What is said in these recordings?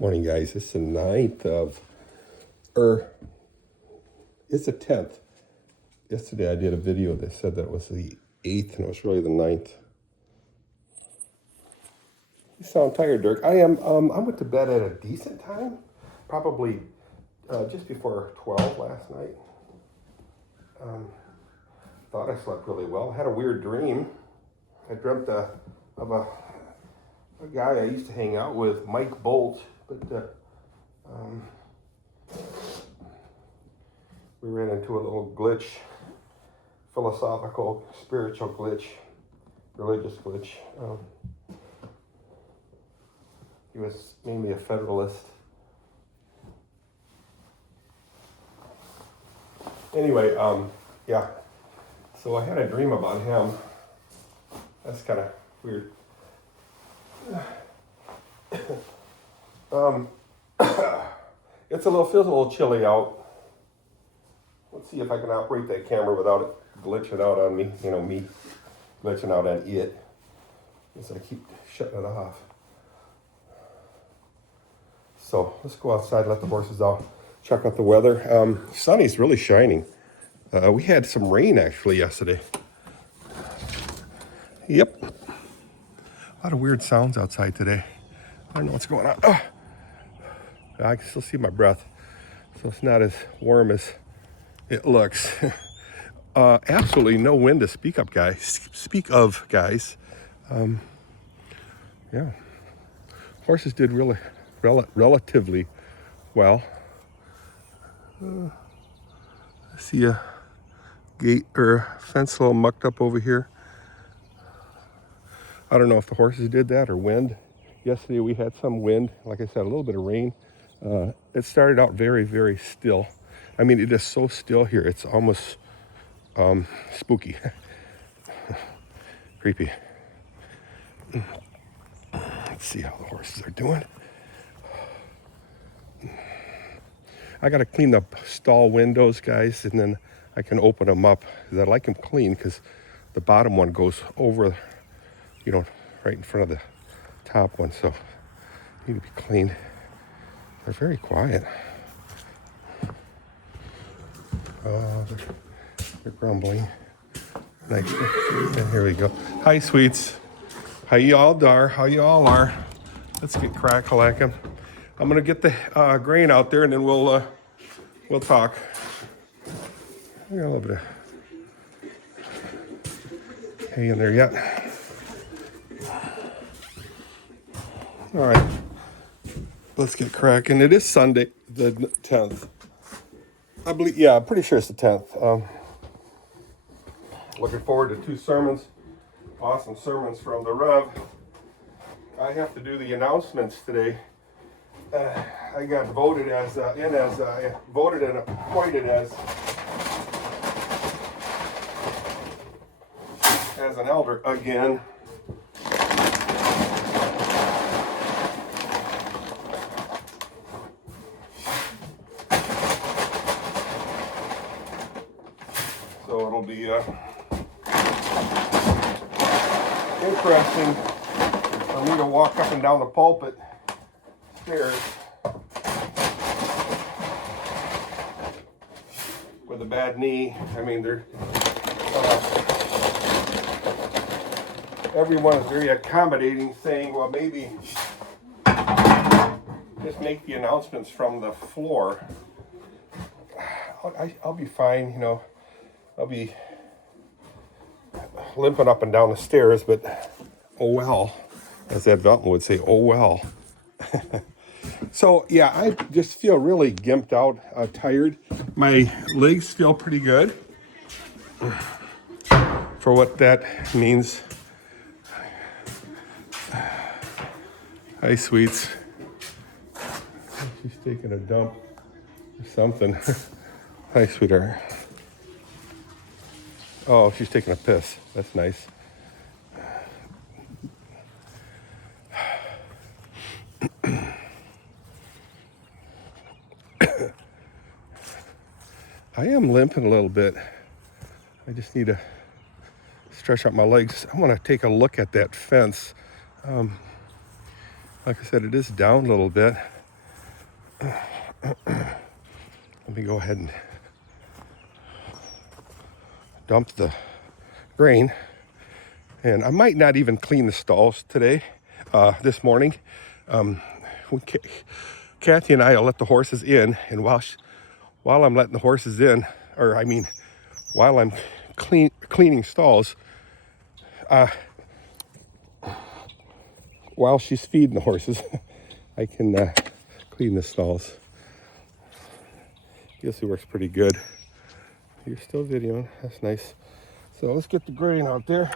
Morning, guys. It's the 9th of, it's the 10th. Yesterday I did a video that said that was the 8th, and it was really the 9th. You sound tired, Dirk. I am. I went to bed at a decent time, probably just before 12 last night. Thought I slept really well. I had a weird dream. I dreamt of a guy I used to hang out with, Mike Bolt, but we ran into a little glitch, philosophical, spiritual glitch, religious glitch. He was mainly a Federalist. Anyway, yeah. So I had a dream about him. That's kind of weird. Feels a little chilly out. Let's see if I can operate that camera without it glitching out on me. You know, me glitching out on it. As I keep shutting it off. So let's go outside, let the horses out, check out the weather. Sunny's really shining. We had some rain actually yesterday. Yep. A lot of weird sounds outside today. I don't know what's going on. Oh. I can still see my breath, so it's not as warm as it looks. Absolutely no wind to speak of, guys. Yeah. Horses did really relatively well. I see a gate or a fence a little mucked up over here. I don't know if the horses did that or wind. Yesterday we had some wind, like I said, a little bit of rain. It started out very, very still. I mean, it is so still here. It's almost spooky. Creepy. Let's see how the horses are doing. I got to clean the stall windows, guys, and then I can open them up. I like them clean because the bottom one goes over, you know, right in front of the top one. So need to be cleaned. They're very quiet. They're grumbling. Nice. And here we go. Hi, sweets. How y'all are? Let's get crack-a-lackin'. I'm gonna get the grain out there, and then we'll talk. I got a little bit of hay in there yet. All right, let's get cracking. It is Sunday, the 10th. I believe, yeah, I'm pretty sure it's the 10th. Looking forward to 2 sermons, awesome sermons from the Rev. I have to do the announcements today. I got voted voted and appointed as an elder again. So it'll be interesting for me to walk up and down the pulpit stairs with a bad knee. I mean, everyone is very accommodating, saying, well, maybe just make the announcements from the floor. I'll be fine, you know. I'll be limping up and down the stairs, but oh well, as Ed Veltman would say, oh well. So yeah, I just feel really gimped out, tired. My legs feel pretty good for what that means. Hi, sweets. She's taking a dump or something. Hi, sweetheart. Oh, she's taking a piss. That's nice. I am limping a little bit. I just need to stretch out my legs. I want to take a look at that fence. Like I said, it is down a little bit. Let me go ahead and dump the grain. And I might not even clean the stalls today, this morning. Kathy and I will let the horses in, and while I'm letting the horses in, or I mean, while I'm cleaning stalls, while she's feeding the horses, I can clean the stalls. Guess it works pretty good. You're still videoing. That's nice. So let's get the grain out there.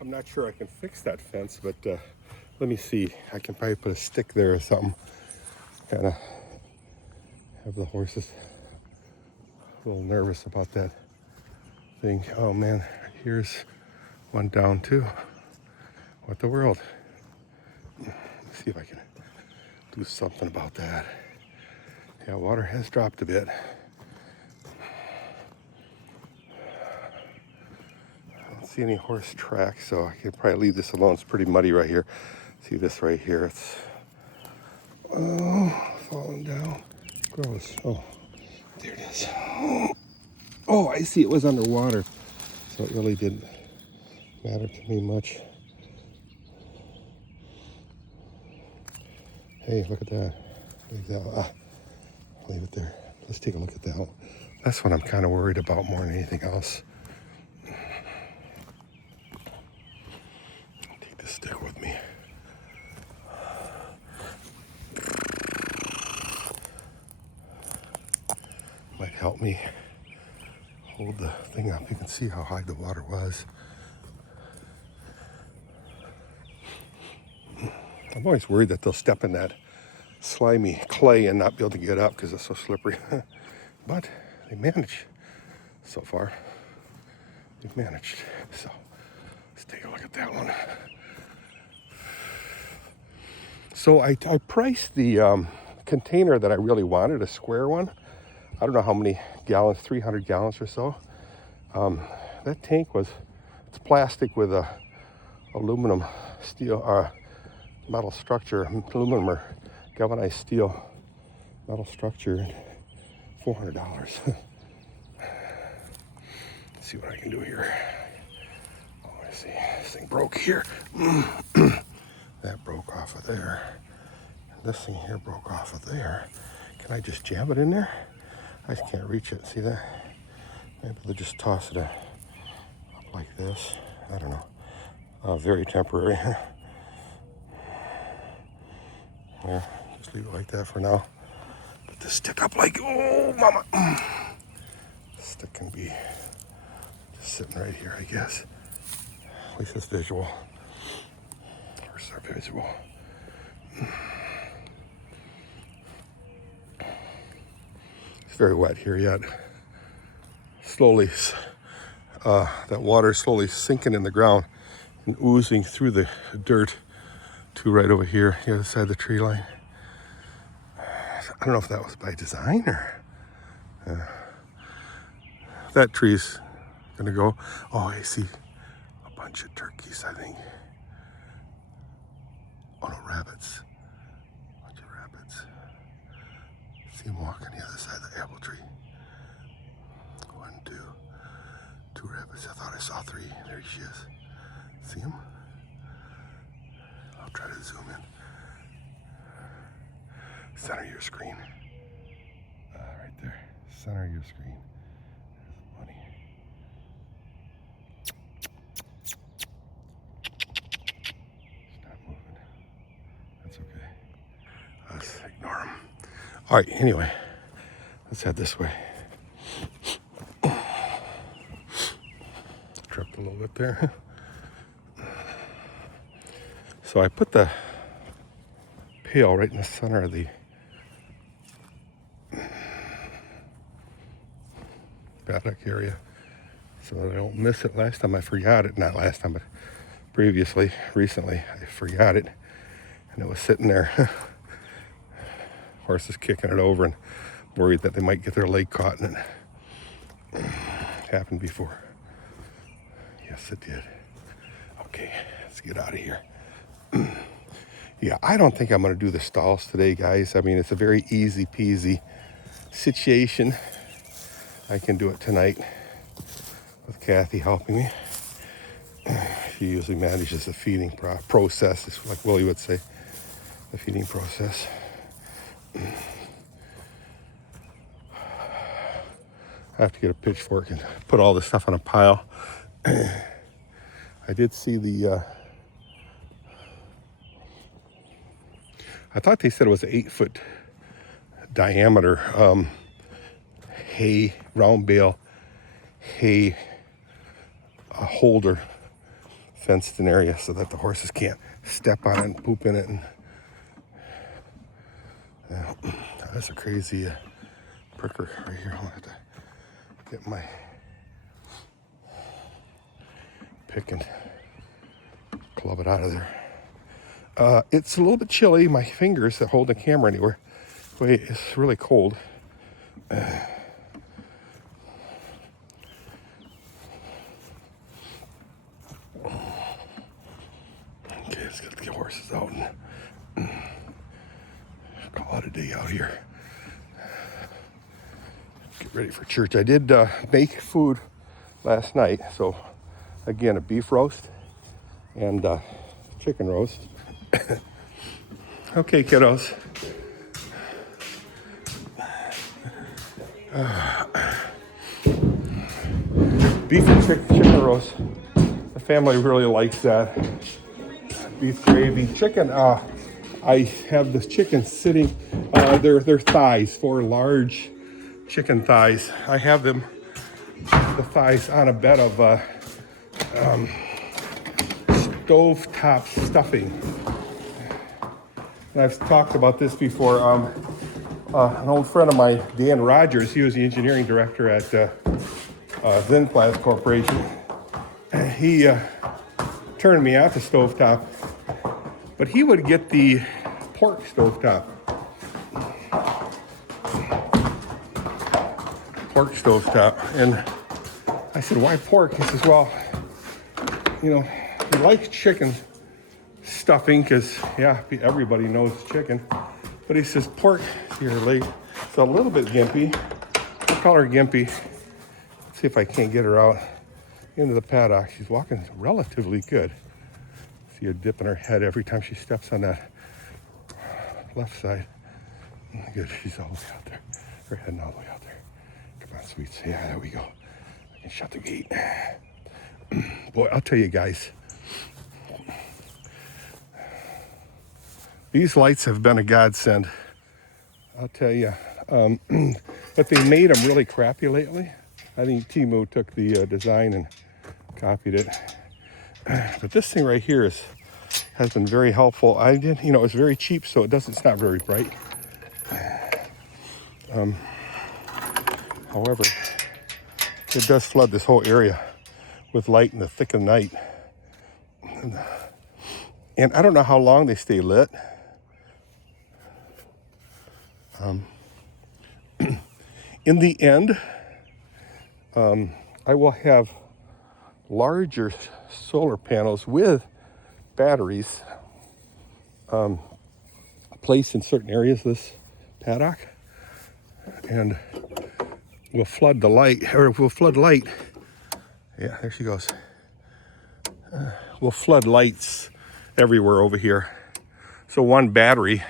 I'm not sure I can fix that fence, but let me see. I can probably put a stick there or something. Kind of have the horses a little nervous about that thing. Oh man, here's one down too. What the world? Let's see if I can do something about that. Yeah, water has dropped a bit. I don't see any horse tracks, so I can probably leave this alone. It's pretty muddy right here. See this right here? It's falling down. Gross. Oh, there it is. Oh, I see. It was underwater, so it really didn't matter to me much. Hey, look at that. Leave that one. Leave it there. Let's take a look at that one. That's what I'm kind of worried about more than anything else. Take this stick with me. Might help me hold the thing up. You can see how high the water was. I'm always worried that they'll step in that slimy clay and not be able to get up because it's so slippery. But they manage so far. They've managed. So let's take a look at that one. So I priced the container that I really wanted, a square one. I don't know how many gallons, 300 gallons or so. That tank was, it's plastic with a aluminum steel, metal structure, aluminum or galvanized steel metal structure, $400. Let's see what I can do here. Oh, let's see, this thing broke here. That broke off of there. And this thing here broke off of there. Can I just jam it in there? I just can't reach it, see that? Maybe they'll just toss it up like this. I don't know. Very temporary. Yeah, just leave it like that for now. Put this stick up like, oh, mama. Stick can be just sitting right here, I guess. At least it's visual. Or so visual. It's very wet here yet. Slowly, that water is slowly sinking in the ground and oozing through the dirt Two right over here, the other side of the tree line. I don't know if that was by design or that tree's gonna go. Oh, I see a bunch of turkeys, I think. Oh no, rabbits. A bunch of rabbits. See them walking the other side of the apple tree. One, two rabbits. I thought I saw three. There she is. See them? I'll try to zoom in. Center your screen. Right there. Center your screen. There's a bunny. It's not moving. That's okay. Let's ignore him. All right, anyway, let's head this way. Tripped a little bit there. So I put the pail right in the center of the paddock area so that I don't miss it. Last time I forgot it, not last time, but recently, I forgot it, and it was sitting there. Horses kicking it over and worried that they might get their leg caught in it. Happened before. Yes, it did. Okay, let's get out of here. Yeah, I don't think I'm going to do the stalls today, guys. I mean, it's a very easy peasy situation. I can do it tonight with Kathy helping me. She usually manages the feeding process, it's like Willie would say, the feeding process. I have to get a pitchfork and put all this stuff on a pile. I did see the, I thought they said it was an 8-foot diameter hay, round bale hay holder fenced in area so that the horses can't step on it and poop in it. And that's a crazy pricker right here. I'll have to get my pick and club it out of there. It's a little bit chilly. My fingers that hold the camera anywhere. Wait, it's really cold. Okay, let's get the horses out and call it a day out here. Get ready for church. I did make food last night. So again, a beef roast and chicken roast. Okay, kiddos. Beef and chicken roast. The family really likes that. Beef gravy. Chicken, I have this chicken sitting, they're thighs, 4 large chicken thighs. I have them, the thighs, on a bed of stovetop stuffing. And I've talked about this before. An old friend of mine, Dan Rogers, he was the engineering director at Zinplas Corporation. He turned me out to stovetop, but he would get the pork stovetop. Pork stovetop. And I said, why pork? He says, well, you know, he likes chicken stuffing because, yeah, everybody knows chicken. But he says, pork, see her leg, it's a little bit gimpy. I'll call her Gimpy. Let's see if I can't get her out into the paddock. She's walking relatively good. See her dipping her head every time she steps on that left side. Good, she's all the way out there. Her heading all the way out there. Come on, sweets. Yeah, there we go. I can shut the gate. Boy, I'll tell you guys, these lights have been a godsend. I'll tell you. But they made them really crappy lately. I think Timo took the design and copied it. But this thing right here has been very helpful. It's very cheap, so it's not very bright. However, it does flood this whole area with light in the thick of night. And And I don't know how long they stay lit. In the end, I will have larger solar panels with batteries placed in certain areas of this paddock, and we'll flood the light, or we'll flood light. Yeah, there she goes. We'll flood lights everywhere over here. So one battery,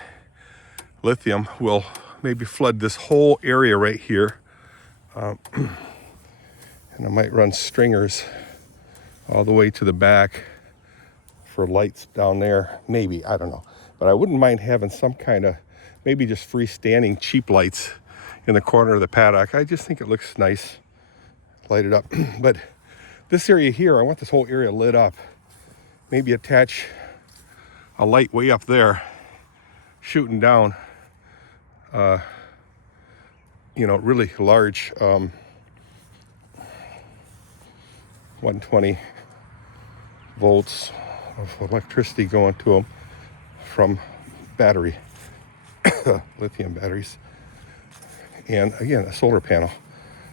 lithium, will maybe flood this whole area right here. And I might run stringers all the way to the back for lights down there. Maybe, I don't know. But I wouldn't mind having some kind of, maybe just freestanding cheap lights in the corner of the paddock. I just think it looks nice, lighted up. But this area here, I want this whole area lit up. Maybe attach a light way up there, shooting down, really large 120 volts of electricity going to them from battery, lithium batteries. And again, a solar panel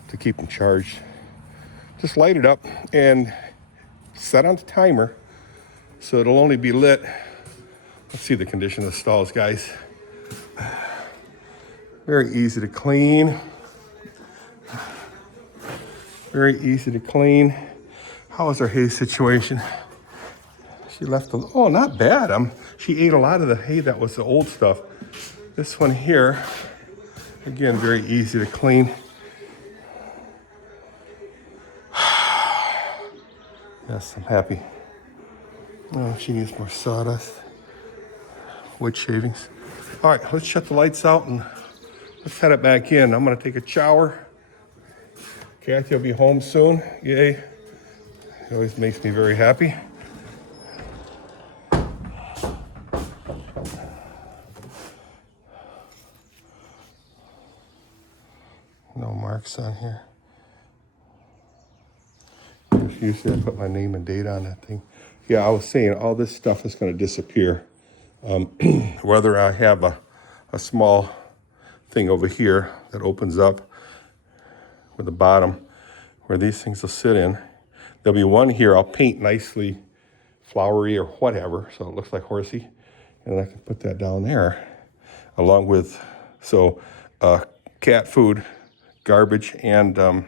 to keep them charged. Just light it up and set on the timer so it'll only be lit. Let's see the condition of the stalls, guys. Very easy to clean. Very easy to clean. How is our hay situation? She left them. Oh, not bad. She ate a lot of the hay that was the old stuff. This one here, again, very easy to clean. Yes, I'm happy. Oh, she needs more sawdust. Wood shavings. All right, let's shut the lights out and let's head it back in. I'm gonna take a shower. Kathy will be home soon. Yay. It always makes me very happy. No marks on here. Usually I put my name and date on that thing. Yeah, I was saying all this stuff is going to disappear. Whether I have a small thing over here that opens up with the bottom where these things will sit in. There'll be one here I'll paint nicely flowery or whatever so it looks like horsey. And I can put that down there along with, cat food, garbage, and what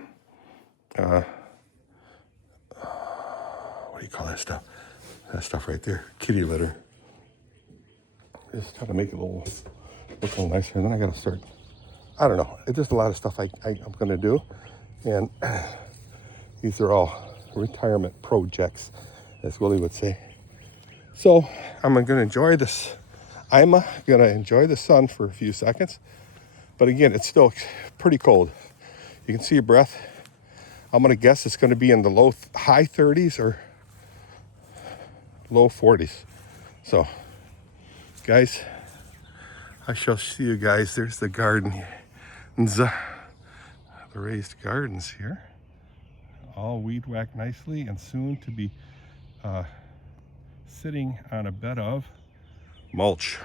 do you call that stuff? That stuff right there, kitty litter. Just try to make it look a little nicer. And then I gotta start, I don't know. It's just a lot of stuff I'm gonna do. And these are all retirement projects, as Willie would say. So I'm gonna enjoy this. I'm gonna enjoy the sun for a few seconds. But again, it's still pretty cold. You can see your breath. I'm gonna guess it's gonna be in the high 30s or low 40s. So, guys, I shall see you guys. There's the garden here. The raised gardens here. All weed whacked nicely and soon to be sitting on a bed of mulch.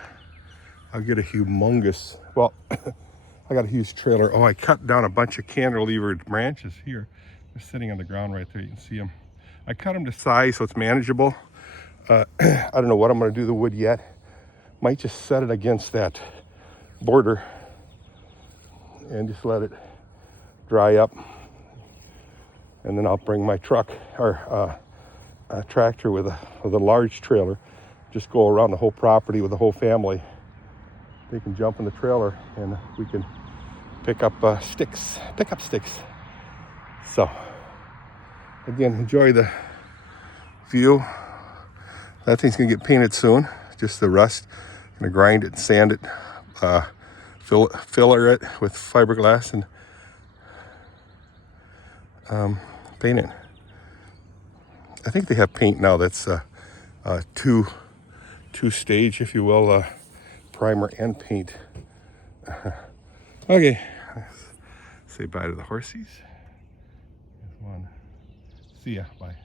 I'll get a humongous, well, I got a huge trailer. Oh, I cut down a bunch of cantilevered branches here. They're sitting on the ground right there. You can see them. I cut them to size so it's manageable. I don't know what I'm going to do to the wood yet. Might just set it against that border and just let it dry up. And then I'll bring my truck or a tractor with a large trailer. Just go around the whole property with the whole family. They can jump in the trailer and we can pick up sticks. So, again, enjoy the view. That thing's gonna get painted soon. Just the rust. Gonna grind it, sand it, filler it with fiberglass and paint it. I think they have paint now that's two-stage, if you will, primer and paint. Okay, say bye to the horsies. Here's one. See ya, bye.